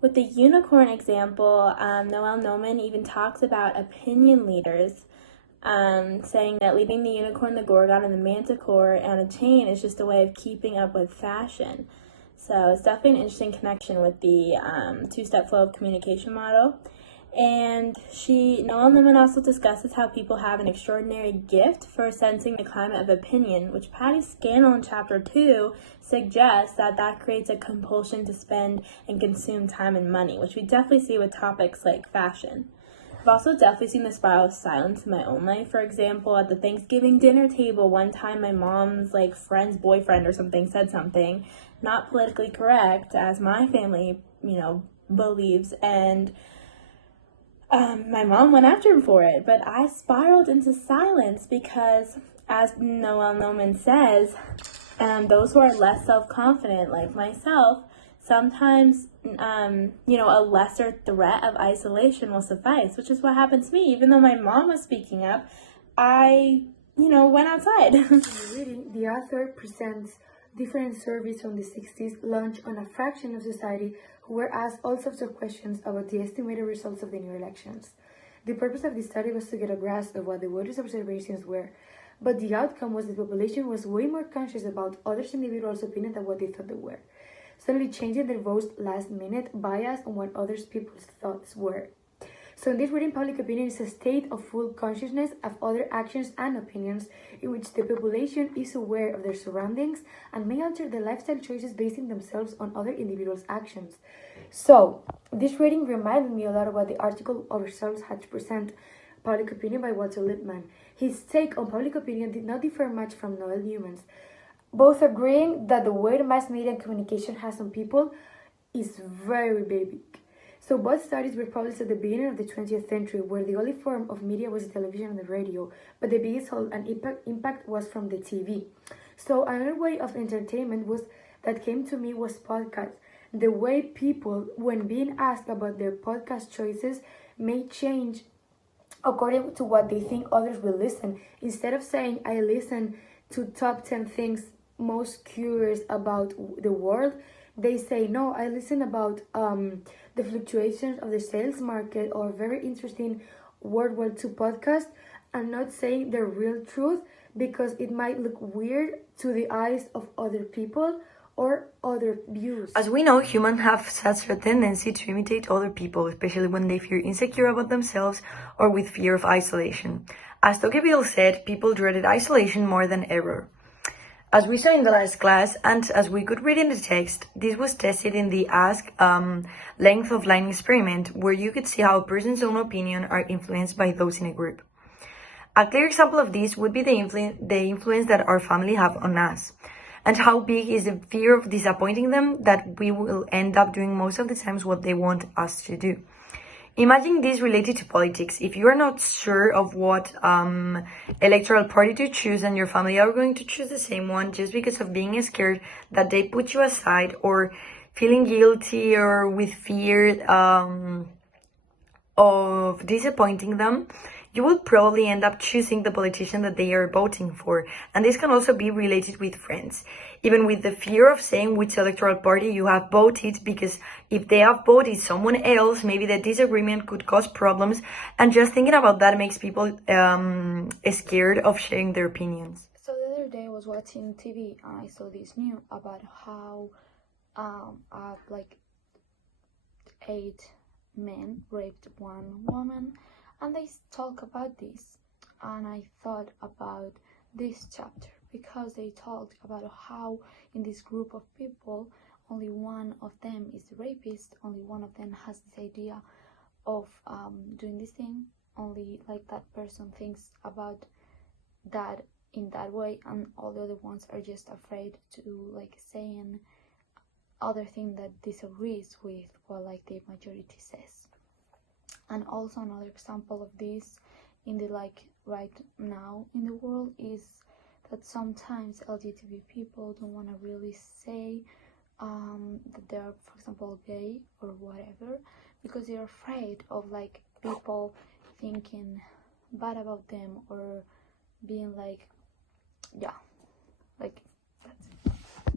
With the unicorn example, Noelle Noman even talks about opinion leaders, saying that leaving the unicorn, the gorgon, and the manticore on a chain is just a way of keeping up with fashion. So it's definitely an interesting connection with the two-step flow of communication model. And Noelle Newman also discusses how people have an extraordinary gift for sensing the climate of opinion, which Patty Scannell in Chapter 2 suggests that creates a compulsion to spend and consume time and money, which we definitely see with topics like fashion. I've also definitely seen the spiral of silence in my own life. For example, at the Thanksgiving dinner table, one time my mom's friend's boyfriend or something said something not politically correct, as my family, believes, and my mom went after him for it. But I spiraled into silence because, as Noelle Noman says, those who are less self-confident, like myself, sometimes, a lesser threat of isolation will suffice, which is what happened to me. Even though my mom was speaking up, I, went outside. In the reading, the author presents different surveys from the 60s launched on a fraction of society who were asked all sorts of questions about the estimated results of the new elections. The purpose of this study was to get a grasp of what the voters' observations were, but the outcome was the population was way more conscious about others' individuals' opinion than what they thought they were, suddenly changing their votes last minute, biased on what other people's thoughts were. So in this reading, public opinion is a state of full consciousness of other actions and opinions in which the population is aware of their surroundings and may alter their lifestyle choices basing themselves on other individuals' actions. So this reading reminded me a lot of what the article ourselves had to present, Public Opinion by Walter Lippmann. His take on public opinion did not differ much from Noelle Newman's, both agreeing that the weight mass media and communication has on people is very big. So both studies were published at the beginning of the 20th century, where the only form of media was the television and the radio, but the biggest hold and impact was from the TV. So another way of entertainment that came to me was podcasts. The way people, when being asked about their podcast choices, may change according to what they think others will listen. Instead of saying, I listen to top 10 things most curious about the world, they say, no, I listen about the fluctuations of the sales market or very interesting World War II podcast, and not saying the real truth because it might look weird to the eyes of other people or other views. As we know, humans have such a tendency to imitate other people, especially when they feel insecure about themselves or with fear of isolation. As Tocqueville said, people dreaded isolation more than ever. As we saw in the last class, and as we could read in the text, this was tested in the Ask length of line experiment, where you could see how a person's own opinion are influenced by those in a group. A clear example of this would be the influence that our family have on us, and how big is the fear of disappointing them that we will end up doing most of the times what they want us to do. Imagine this related to politics. If you are not sure of what electoral party to choose and your family are going to choose the same one just because of being scared that they put you aside, or feeling guilty or with fear of disappointing them, you will probably end up choosing the politician that they are voting for. And this can also be related with friends, even with the fear of saying which electoral party you have voted, because if they have voted someone else, maybe the disagreement could cause problems, and just thinking about that makes people scared of sharing their opinions. So the other day I was watching TV and I saw this news about how 8 men raped one woman, and they talk about this, and I thought about this chapter because they talked about how in this group of people only one of them is the rapist, only one of them has this idea of doing this thing, only that person thinks about that in that way, and all the other ones are just afraid to saying other thing that disagrees with what the majority says. And also another example of this in the right now in the world is that sometimes LGBT people don't want to really say that they're, for example, gay or whatever, because they're afraid of people thinking bad about them or being